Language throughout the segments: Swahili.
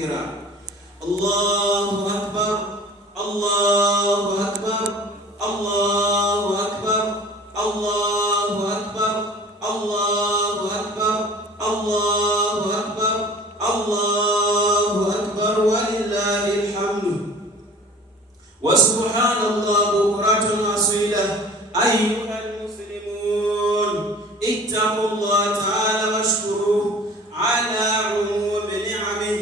كثيرا. الله أكبر الله أكبر الله أكبر الله أكبر الله أكبر الله أكبر الله أكبر ولله الحمد. وسبحان الله بكرة وأصيلا. أيها المسلمون اتقوا الله تعالى واشكروه على عموم نعمه.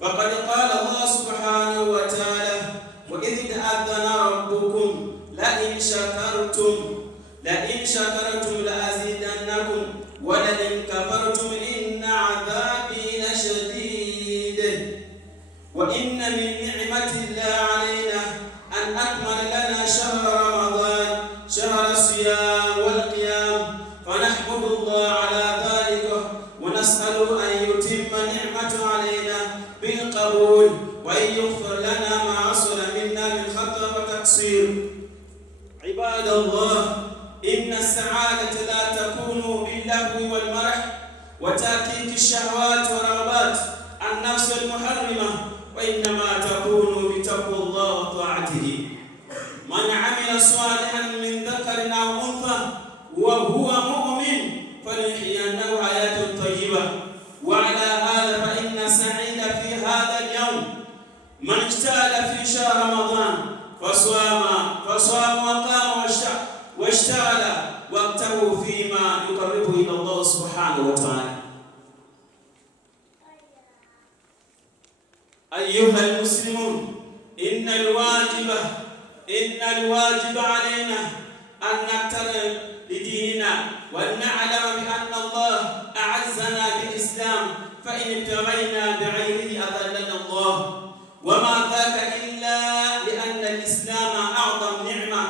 فقد قال الله سبحانه وتعالى: وإذ تأذن ربكم لئن شكرتم لأزيدنكم ولئن كفرتم إن عذابي لشديد. وإن من نعمة الله علينا أن أكمل لنا شهر رمضان، شهر الصيام والقيام، فنحمد الله على ذلك ونسأله أن يتم نعمته علينا بالقبول وأن يغفر لنا ما حصل منا من خطأ وتقصير. عباد الله، إن السعادة لا تكون باللهو والمرح وتأكيد الشهوات ورغبات النفس المحرمة، وإنما تكون بتقوى الله وطاعته. من عمل صالحا من ذكر أو أنثى وهو مؤمن فليحيينه حياة طيبة. وعلى هذا فإن سعيد في هذا اليوم من اجتهد في شهر رمضان فصام وقام واشتغل وقته فيما يقربه إلى الله سبحانه وتعالى. أيها المسلمون، إن الواجب علينا أن نقترب لديننا وأن نعلم بأن الله أعزنا بالإسلام، فإن ابتغينا بغيره أذلنا الله، وما ذاك إلا لأن الإسلام أعظم نعمة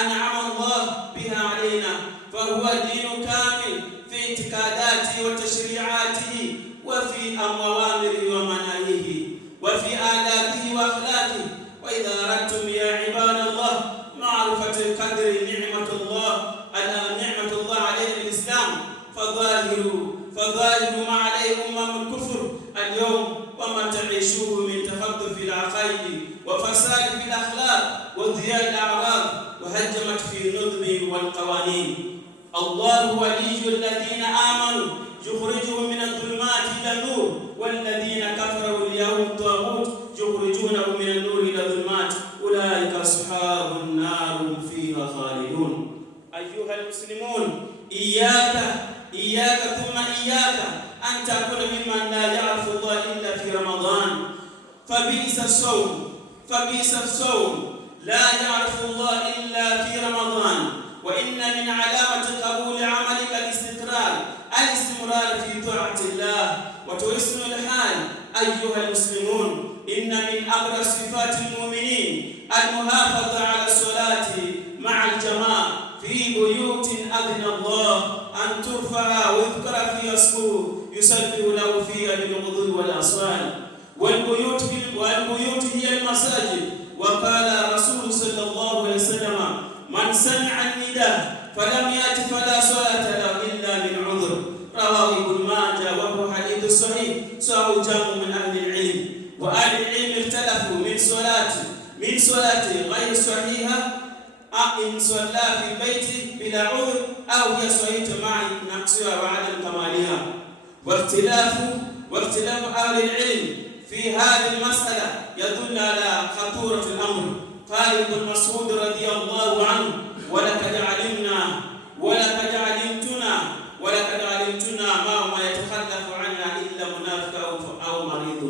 أنعم الله بها علينا، فهو دين كامل في اعتقاداته وتشريعاته وفي أوامره ومناهيه وفي آدابه وأخلاقه. وإذا أردتم يا عباد الله معرفة القدر نعمة الله عليه الإسلام فظاهروا ما عليه الكفر اليوم وما تعيشوه من تخبط في العقائد وفساد في الأخلاق وضياع الأعراض وهجمت في النظم والقوانين. الله ولي الذين آمنوا يخرجهم من الظلمات إلى النور، والذين كفروا اليوم الطاغوت يخرجونهم من النور إلى الظلمات، أولئك أصحاب النار هم فيها خالدون. أيها المسلمون، إياك ثم إياك أن تكون ممن لا يعرف الله إلا في رمضان، فبئس الصوم لا يعرف الله إلا في رمضان. وإن من علامة قبول عملك الاستمرار في طاعة الله وتحسن الحال. أيها المسلمون، إن من أبرز صفات المؤمنين المحافظة على الصلاة مع الجماعة في بيوت أذن الله أن ترفع ويذكر فيها اسمه يسبح له فيها بالغدو والآصال. والبيوت هي المساجد. وقال رسول صلى الله عليه وسلم: من سمع النداء فلم يأت فلا صلاة له إلا من عذر. رواه ابن ماجه وهو حديث صحيح صححه جمع من أهل العلم. وأهل العلم اختلفوا من صلاة غير صحيحة إن صلى في البيت بلا عذر أو هي صحيحة مع نقصها وعدم كمالها. واختلاف أهل العلم في هذه المسألة يدل على خطورة الأمر. قال ابن مسعود رضي الله عنه: ولقد علمتنا ما يتخلف عنها إلا منافق أو مريض.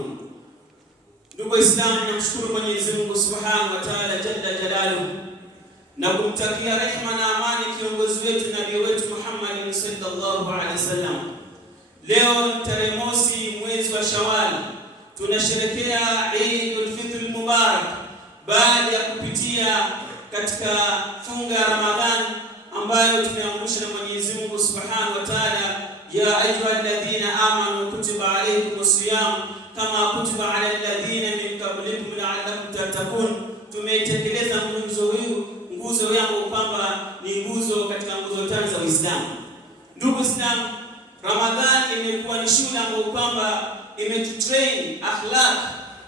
Ndugu Waislamu, namshukuru Mwenyezi Mungu Subhanahu wa Ta'ala jalla jalaluhu na kumtakia rehema na amani kiongozi wetu nabii wetu Muhammad sallallahu alaihi wasallam. Leo tarehe mosi mwezi wa Shawwal tunasherehekea Eidul Fitr Mubarak baada ya kupitia katika funga ya Ramadhan ambayo tumeangusha na Mwenyezi Mungu Subhanahu wa Ta'ala: ya ayyuhalladhina amanu kutiba alaykumus siyam kama kutiba alal ladhina min qablikum la'allakum tattaqun. Tumeitekeleza nguzo yangu kwamba ni nguzo katika nguzo tano za Uislamu. Ndugu Islam, Ramadhani imekuwa ni shule ambayo kwamba imetutrain akhlaq,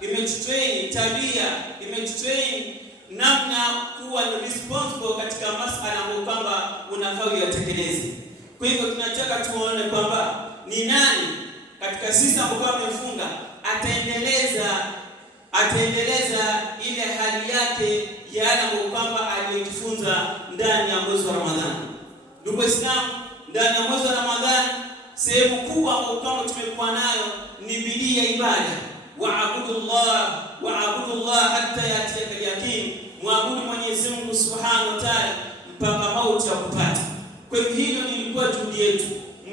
imetutrain tabia, imetutrain namna kuwa responsible katika masala ambayo kwamba unafaa uyatekeleze. Kwa hivyo tunataka tuone kwamba ni nani katika sisi ambao wamefunga ataendeleza ile hali yake ya yale ambayo kwamba aliyojifunza ndani ya mwezi wa Ramadhani. Ndugu Waislamu, ndani ya mwezi wa Ramadhani sehemu kubwa ambayo kwamba tumekuwa nayo ni bidii ya ibada. Wa'budullah hatta yatiyaka al-yaqin, muabudu Mwenyezi Mungu Subhanahu wa Ta'ala mpaka mauti ya kupata. Kwa hivyo hilo lilikuwa juhudi yetu.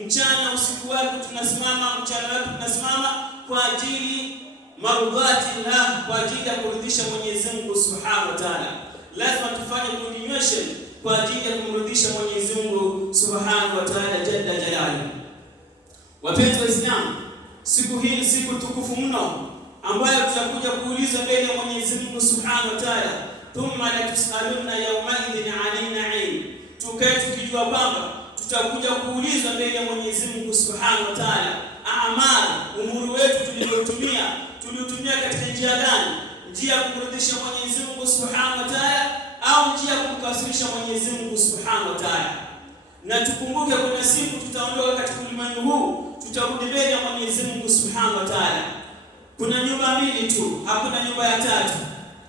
Mchana usiku wake tunasimama, mchana wake tunasimama kwa ajili marudhatillah, kwa ajili ya kuridhisha Mwenyezi Mungu Subhanahu wa Ta'ala. Lazima tufanye continuation kwa ajili ya kumridhisha Mwenyezi Mungu Subhanahu wa Ta'ala jalla jalaluhu. Wapenzi Waislamu, siku hii ni siku tukufu mno ambayo tutakuja kuulizwa mbele ya Mwenyezi Mungu Subhanahu wa Ta'ala, thumma la tusaluna yawma idhin 'anil na'im. Tukae tukijua kwamba tutakuja kuulizwa mbele ya Mwenyezi Mungu Subhanahu wa Ta'ala umuru wetu tuliutumia katika njia gani? Njia ya kumridhisha Mwenyezi Mungu Subhanahu wa Ta'ala au njia ya kumkasirisha Mwenyezi Mungu Subhanahu wa Ta'ala? Na tukumbuke kuna siku tutaondoka katika ulimwengu huu, tutarudi mbele ya Mwenyezi Mungu Subhanahu wa Ta'ala. Kuna nyumba mbili tu, hakuna nyumba ya tatu.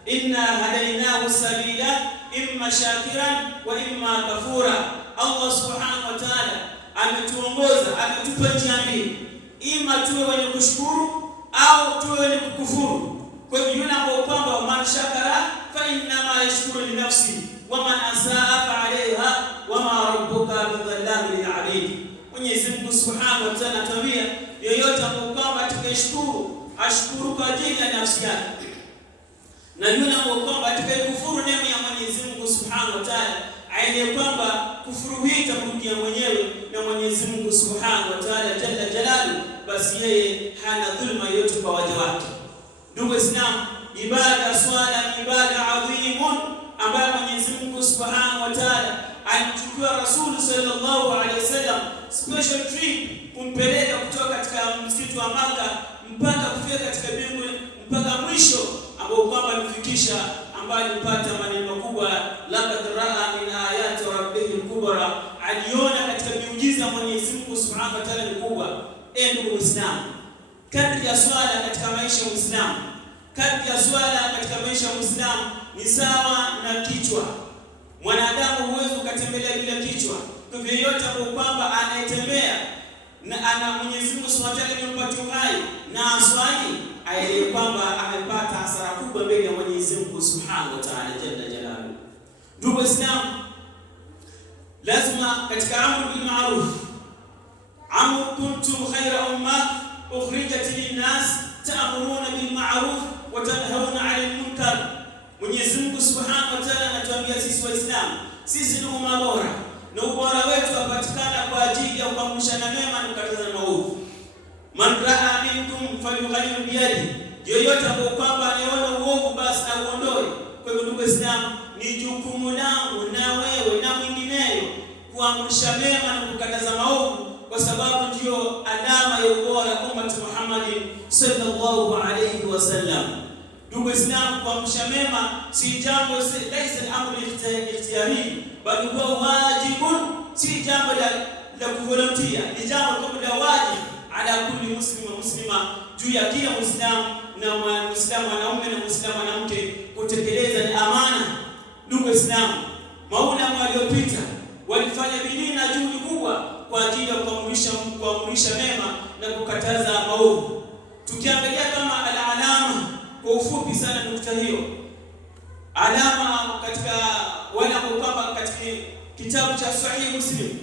Inna hadainahu sabila imma shakiran wa imma kafura. Allah Subhanahu wa Ta'ala ametuongoza, ametupa njia mbili, ima tuwe wenye kushukuru au tuwe wenye kukufuru. Kwa hiyo yule ambaye kwamba man shakara fa inna ma yashkuru li nafsi wa man asaa fa alayha wa ma rabbuka bidhallamin lil abid. Mwenyezi Mungu Subhanahu wa Ta'ala anatuambia yeyote ambaye kwamba atakayeshukuru ashukuru kwa ajili ya nafsi yake, na yule ambaye kwamba atakayekufuru neema ya Mwenyezi Mungu Subhanahu wa Ta'ala aelewe kwamba kufuru hii itamrudia mwenyewe na Mwenyezi Mungu Subhanahu wa Ta'ala jalla jalaluhu, basi yeye hana dhulma yote kwa waja wake. Ndugu Waislamu, ibada swala ni ibada adhimun ambayo Mwenyezi Mungu Subhanahu wa Ta'ala alichukua Rasul sallallahu alaihi wasallam special trip kumpeleka kutoka katika msikiti wa Makka mpaka kufika katika mbingu mpaka mwisho ambao kwamba alifikisha, ambaye alipata maneno makubwa, laqad raa min ayati rabbihil kubra, aliona katika miujiza Mwenyezi Mungu Subhanahu wa Ta'ala ni kubwa. Ndugu Waislamu, kadri ya swala katika maisha ya Muislamu, kadri ya swala katika maisha ya Muislamu ni sawa na kichwa. Mwanadamu huwezi ukatembelea bila kichwa. Kwa hivyo yote ambayo kwamba anayetembea na ana Mwenyezi Mungu Subhanahu wa Ta'ala amempatia uhai na aswali, aelewe kwamba amepata hasara kubwa mbele ya Mwenyezi Mungu Subhanahu wa Ta'ala jalla jalaluhu. Ndugu Waislamu, lazima katika amru bil ma'ruf, amru kuntum khayra umma ukhrijat lin-nas ta'muruna bil ma'ruf wa tanhauna 'anil munkar. Mwenyezi Mungu Subhanahu wa Ta'ala anatuambia sisi Waislamu, sisi ni umma bora, na ubora wetu upatikana kwa ajili ya kuamrishana mema na kukatazana maovu. Man raa minkum falyughayyir biyadi, yoyote ambaye kwamba anaona uovu basi auondoe. Kwa hivyo ndugu Waislamu, ni jukumu langu na wewe na mwingineyo kuamrisha mema na kukataza maovu, kwa sababu ndio alama ya ubora ummat Muhammad sallallahu alayhi wasallam. Ndugu Waislamu, kuamrisha mema si jambo, laisa al-amru ikhtiyari, bali huwa wajibun, si jambo la kuvolunteer, ni jambo la wajibu ala kulli muslim wa muslima, juu ya kila Muislamu na Muislamu mwanaume na Muislamu mwanamke kutekeleza ni amana. Ndugu Waislamu, maulama waliopita walifanya bidii na juhudi kubwa kwa ajili ya kuamrisha mema na kukataza maovu. Tukiangalia kama alama kwa ufupi sana nukta hiyo, alama katika wala kupamba katika kitabu cha Sahih Muslim,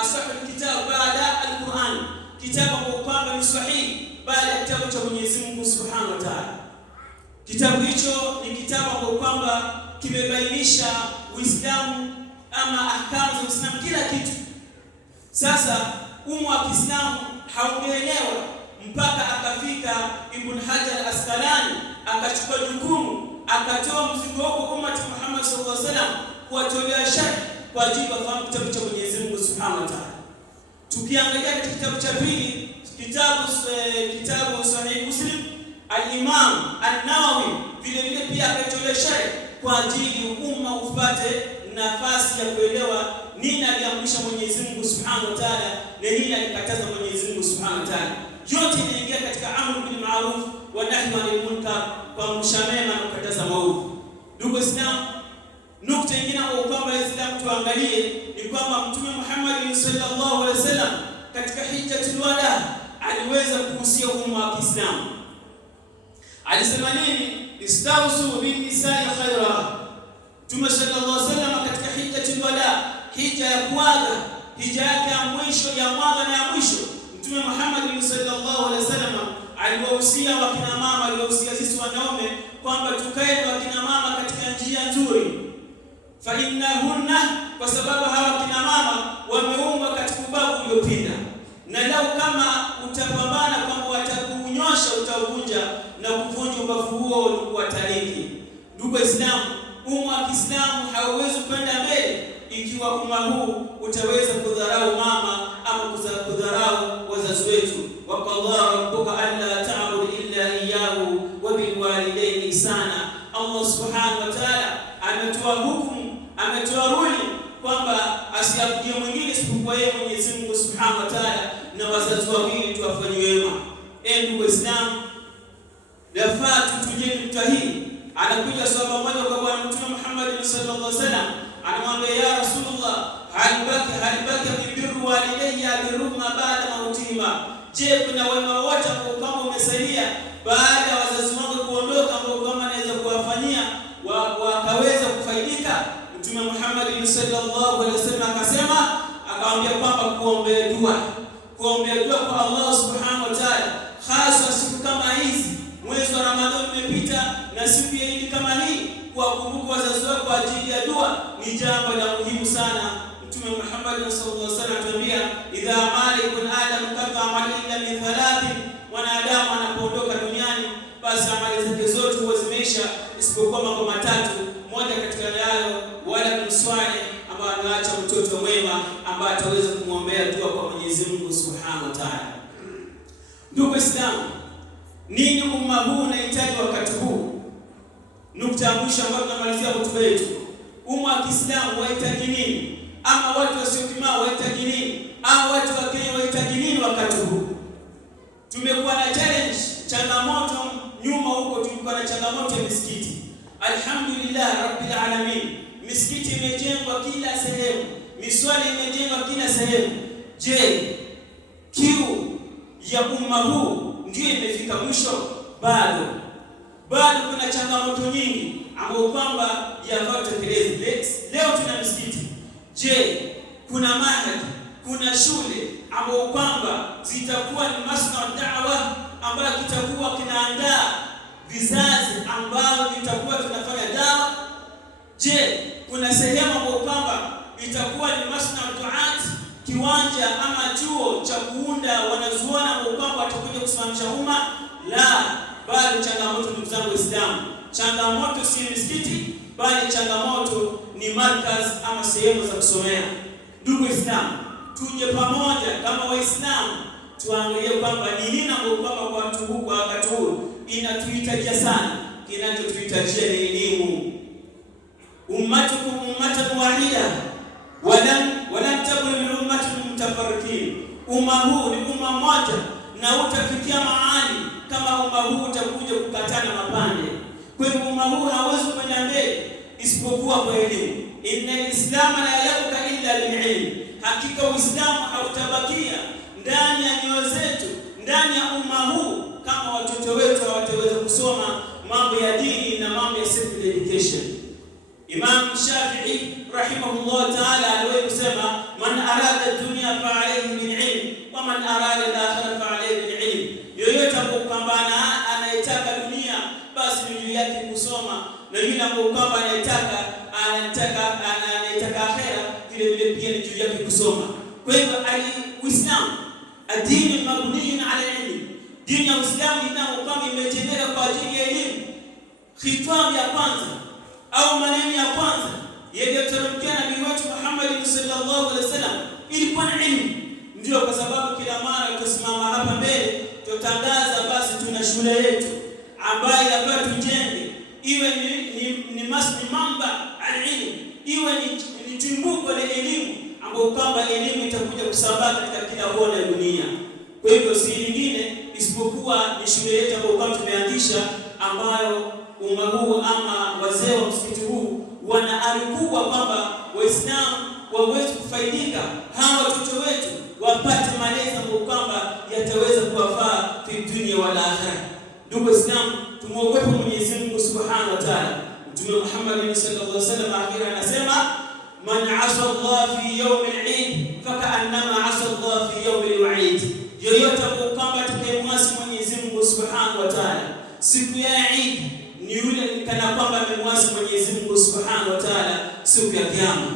asahul kitab baada al-Quran, kitabu kwa upamba ni sahihi baada ya kitabu cha Mwenyezi Mungu Subhanahu wa Ta'ala. Kitabu hicho ni kitabu kwa upamba kimebainisha Uislamu ama ahkamu za Uislamu, kila kitu. Sasa umma wa Kiislamu hauelewa mpaka akafika Ibn Hajar al-Asqalani akachukua jukumu, akatoa mzigo kwa umma wa Muhammad sallallahu alaihi wasallam kuwatolea sharh kwa ajili ya fahamu kitabu cha Mwenyezi Mungu Subhanahu wa Ta'ala. Tukiangalia katika kitabu cha pili kitabu Sahih Muslim, al-Imam an-Nawawi vile pia akatolea sharh kwa ajili umma upate nafasi ya kuelewa nini aliamrisha Mwenyezi Mungu Subhanahu wa Ta'ala na nini alikataza Mwenyezi Mungu Subhanahu wa Ta'ala. Yote inaingia katika amru bil ma'ruf wa nahy 'anil munkar, kwa mshamema na kukataza maovu. Ndugu Islam, nukta nyingine ambayo kwamba Islam tuangalie ni kwamba Mtume Muhammad sallallahu alaihi wasallam katika hijjatul wada aliweza kuhusia umma wa Kiislamu. Alisema nini? Istausu bin nisa'i khaira. Mtume sallallahu alaihi wasallam katika hijjatul wada, hija ya kuaga, hija yake ya mwisho ya mwanzo na ya mwisho, Mtume Muhammad sallallahu alaihi wasallam aliwahusia wakina mama, aliwahusia sisi wanaume kwamba tukae wakina mama katika njia nzuri. Fa innahunna, kwa sababu hawa kina mama wameumbwa katika ubavu uliopinda, na lau kama utapambana kwamba watakunyosha utavunja na kuvunja ubavu huo utaliki. Ndugu Waislamu, umma wa Kiislamu hauwezi kwenda mbele ikiwa umma huu utaweza kudharau mama ama kudharau wazazi wetu. Wa qadara rabbuka alla ta'budu illa iyyahu wa bil walidayni ihsana. Allah Subhanahu wa Ta'ala ametoa hukumu, ametoa ruli kwamba asiabudie mwingine isipokuwa yeye Mwenyezi Mungu Subhanahu wa Ta'ala, na wazazi wawili tuwafanyie wema. Ndugu Waislamu, yafaa tutujie nukta hii. Anakuja sahaba mmoja kwa Bwana Mtume Muhammad sallallahu alaihi wasallam, anamwambia ya Rasulullah, hal baka min birri walidayya birruma ba'da mautihima. Je, kuna wema wote ambao kama umesalia baada ya wazazi wangu kuondoka ambao kama naweza kuwafanyia wakaweza kufaidika? Mtume Muhammad sallallahu alaihi wasallam akasema, akamwambia kwamba kuombea dua kwa Allah Subhanahu wa Ta'ala, hasa siku kama hizi, mwezi wa Ramadhani umepita na siku ya Eid kama hii, kuwakumbuka wazazi wako kwa ajili ya dua ni jambo la muhimu sana. Mtume Muhammad sallallahu alaihi wasallam anatuambia, idha mala ibn adam qata amal illa min thalathin, wanadamu anapoondoka duniani basi amali zake zote huwa zimeisha isipokuwa mambo matatu. Moja katika hayo, wala mswali, ambaye anaacha mtoto mwema ambaye ataweza kumwombea dua kwa Mwenyezi Mungu Subhanahu wa Ta'ala. Ndugu Islam, nini umma huu unahitaji wakati huu? Nukta ya mwisho ambayo tunamalizia hotuba yetu, umma wa Kiislamu wahitaji nini? Ama watu wasiokimaa wahitaji nini? Ama watu wa Kenya wahitaji nini wakati huu? Tumekuwa na challenge, changamoto. Nyuma huko tulikuwa na changamoto ya misikiti. Alhamdulillah rabbil alamin, misikiti imejengwa kila sehemu, miswali imejengwa kila sehemu. Je, kiu ya umma huu ndio imefika mwisho? Bado kuna changamoto nyingi ambapo kwamba yafaa tutekeleze. Leo tuna misikiti. Je, kuna mahali, kuna shule ambapo kwamba zitakuwa ni masna da'wa ambayo kitakuwa kinaandaa vizazi ambao vitakuwa tunafanya dawa? Je, kuna sehemu ambapo kwamba itakuwa ni masna duat, kiwanja ama chuo cha kuunda wanazuoni ambao kwamba watakuja kusimamisha umma? La, bali changamoto, ndugu zangu Waislamu, changamoto si misikiti, bali changamoto ni markaz ama sehemu za kusomea. Ndugu Waislamu, tuje pamoja kama Waislamu tuangalie kwamba ni nini ambacho kwamba watu huu kwa wakati huu inatuhitajia sana. Kinachotuhitajia ni elimu. Ummatukum ummatan wahida walam takun ummatun mutafarriqin. Umma huu ni umma mmoja na utafikia mahali kama umma huu utakuja kukatana mapande. Kwa hivyo umma huu hawezi kwenda mbele isipokuwa kwa elimu. Inna al-islam la yabqa illa bil-ilm. Hakika Uislamu hautabakia ndani ya nyoyo zetu, ndani ya umma huu, kama watoto wetu hawataweza kusoma mambo ya dini na mambo ya secular education. Imam Shafi'i rahimahullah ta'ala aliwahi kusema, man arada dunya fa alayhi bil ilm wa man arada al-akhirah fa alayhi bil ilm. Yoyote ambaye anayetaka dunia basi ni juu yake kusoma, na yule ambaye anayetaka akhera vile pia ni juu yake kusoma. Kwa hivyo Uislamu adini mabniun ala ilm, dini ya Uislamu inayokuwa imejengeka kwa ajili ya elimu. Khitabu ya kwanza au maneno ya kwanza yaliyoteremkia Nabii wetu Muhammad sallallahu alaihi wasallam ilikuwa ni elimu. Ndio kwa sababu kila mara tusimama hapa mbele tutangaza basi tuna shule yetu ambayo inafaa tujenge, iwe ni mamba alilmu, iwe ni chimbuko la elimu ambapo kwamba elimu itakuja kusambaa katika kila kona ya dunia. Kwa hivyo si lingine isipokuwa ni shule yetu ambayo kama tumeanzisha, ambayo umma huu ama wazee wa msikiti huu wana ari kubwa kwamba Waislamu waweze kufaidika, hawa watoto wetu wapate malezi ambayo kwamba yataweza kuwafaa fi dunia wal akhirah. Ndugu Waislamu, tumuogope Mwenyezi Mungu Subhanahu wa Ta'ala. Mtume Muhammad sallallahu alaihi wasallam akhira anasema, man 'asa Allah fi yawm al-Eid faka'annama 'asa Allah fi yawm al-Wa'id. Yoyote ambaye kwamba atakayemwasi Mwenyezi Mungu Subhanahu wa Ta'ala siku ya Eid ni yule kana kwamba amemwasi Mwenyezi Mungu Subhanahu wa Ta'ala siku ya Kiyama.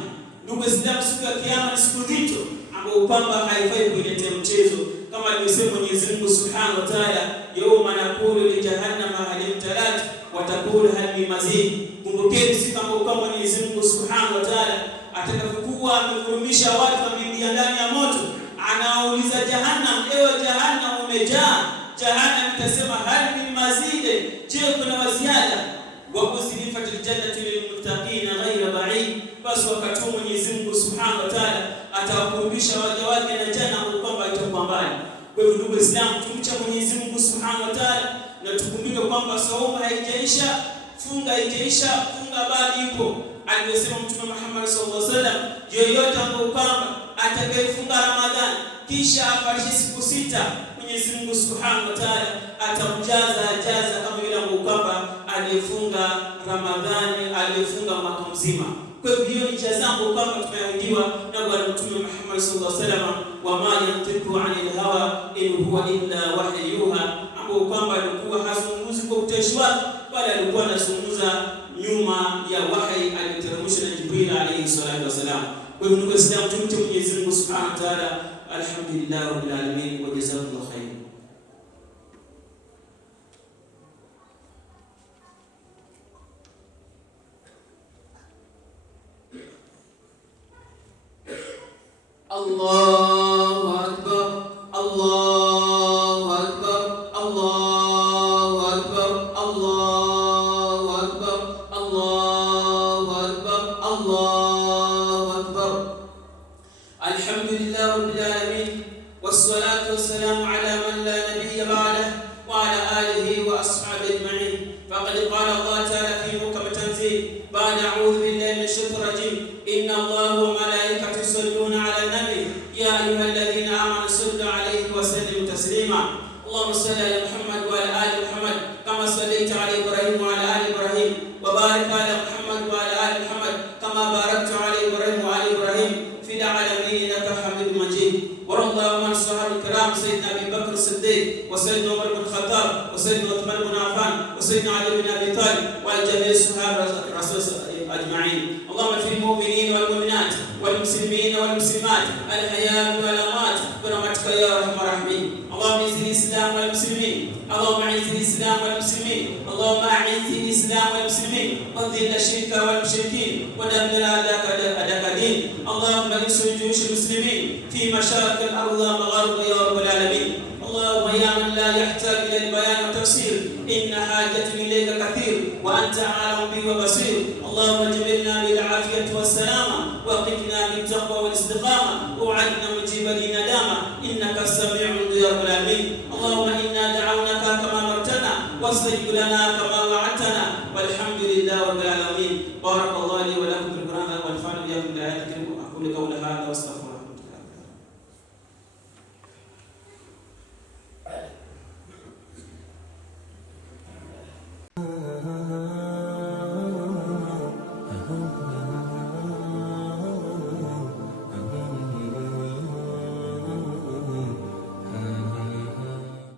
Ndugu Waislamu, siku ya Kiyama ni siku nzito ambayo kwamba haifai kuiletea mchezo, kama alivyosema Mwenyezi Mungu Subhanahu wa Ta'ala, yawma naqulu li jahannama hal imtalat wa taqulu hal min mazid. Kumbukeni siku ambayo kwamba Mwenyezi Mungu Subhanahu wa Ta'ala atakapokuwa amevurumisha watu wameingia ndani ya moto, anauliza Jahannam, ewe Jahannam umejaa? Jahannam itasema hal min mazid, je kuna waziada? Wa uzlifatil jannatu lil muttaqina ghayra ba'id. Basi wakati Mwenyezi Mungu Subhanahu wa Ta'ala atawakurubisha waja wake na janna kwamba itakuwa mbali. Kwa hivyo ndugu Waislamu, tumcha Mwenyezi Mungu Subhanahu wa Ta'ala na tukumbuke kwamba saumu haijaisha, funga haijaisha, funga bado ipo. Aliyosema Mtume Muhammad sallallahu alaihi wasallam, yoyote ambaye kwamba atakayefunga Ramadhani kisha afarishe siku 6, Mwenyezi Mungu Subhanahu wa Ta'ala atamjaza kama yule ambaye kwamba aliyefunga Ramadhani, aliyefunga mwaka mzima. Kwa hivyo hiyo ni jaza ambayo kwamba tumeahidiwa na Bwana Mtume Muhammad sallallahu alaihi wasallam, wa ma yantiqu 'anil hawa in huwa illa wahyuha, ambapo kwamba alikuwa hazungumzi kwa utashi wake, bali alikuwa anazungumza nyuma ya wahi aliyoteremshwa na Jibril alayhi salatu wasalam. Kwa hivyo ndugu Waislamu, tumche Mwenyezi Mungu Subhanahu wa Ta'ala. Alhamdulillah rabbil alamin wa jazakumullahu khairan. Allahu akbar, Allahu akbar, Allahu akbar, Allahu akbar, Allahu akbar, Allahu akbar. Alhamdulillah rabbil alamin wassalatu wassalamu ala man la nabiyya ba'dahu wa ala alihi wa ashabihi ajma'in. Faqad qala Allah ta'ala fi muhkam tanzil ba'da a'udhu billahi minash shaitanir rajim, inna Allaha wa malaikatahu yusalluna 'alan nabi ya ayyuhalladhina amanu sallu 'alayhi wa sallimu taslima. Allahumma salli ala Muhammad wa ala ali Muhammad kama sallaita ala Ibrahim wa ala ali Ibrahim, wa barik ala Muhammad wa ala ali Muhammad kama barakta ala Ibrahim wa ali Ibrahim fil 'alamin innaka Hamidum Majid. Warallahu an sahabil kiram sayyidina Abi Bakr as-Siddiq wa sayyidina Umar ibn Khattab wa sayyidina Uthman ibn Affan wa sayyidina Ali ibn Abi Talib wa jami'i sahaba Rasul أجمعين. اللهم في المؤمنين والمؤمنات والمسلمين والمسلمات الحياة والأموات برحمتك يا أرحم الراحمين. اللهم اعز الإسلام والمسلمين، اللهم اعز الإسلام والمسلمين، اللهم اعز الإسلام والمسلمين، وذل الشرك والمشركين ودمر أعداءك أعداء الدين. اللهم انصر جيوش المسلمين في مشارق الأرض ومغاربها يا رب العالمين. اللهم يا من لا يحتاج إلى البيان والتفسير، إن حاجتي إليك كثير وأنت عالم بي وبصير. اللهم جبلنا بالعافية والسلامة وقنا بالتقوى والاستقامة ووعدنا مجيبا لندامة إنك السميع يا رب العالمين. اللهم إنا دعوناك كما أمرتنا واستجب لنا كما وعدتنا والحمد لله رب العالمين. بارك الله لي ولكم في القرآن ونفعني بكم بالآيات الكريمة. أقول قولي هذا واستغفر الله.